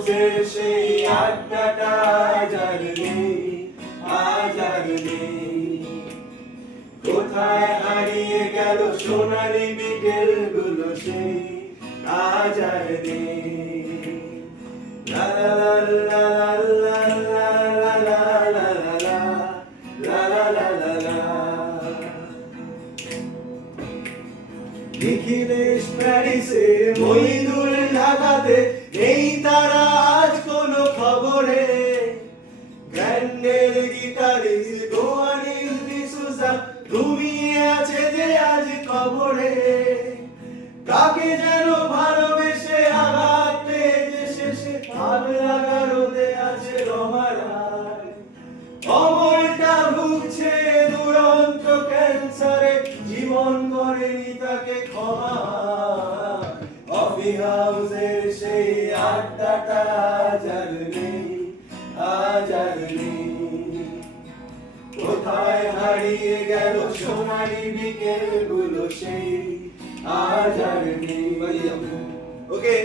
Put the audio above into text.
হাউসের সেই আড্ডাটা আজ আর নেই, আজ আর নেই। কোথায় হারিয়ে গেল সোনালি বিকেল গুলো সেই আজ আর নেই। লা লা লা লা লা লা লা লা লা লা লা লা লা লা লা। নিখিলেশ প্যারিসে, মইদুল ঢাকাতে, নেই তারা আজ কোনো খবরে। ব্যান্ডের গিটারিস্ট গোয়ানিল ডিসুজা ঘুমিয়ে আছে যে আজ কবরে। কাকে যেন ভালোবেসে আঘাত পেয়েছে শেষে, ভাগ লাগা রোদে আছে রমারায়। অমরটা ভুগছে দুরন্ত ক্যান্সারে, জীবন করেনি তাকে ক্ষমা। কফি হাউসের সেই আড্ডাটা আজ আর নেই, আজ আর নেই। কোথায় হারিয়ে গেল সোনালি বিকেল গুলো সেই আজ আর নেই। ওকে।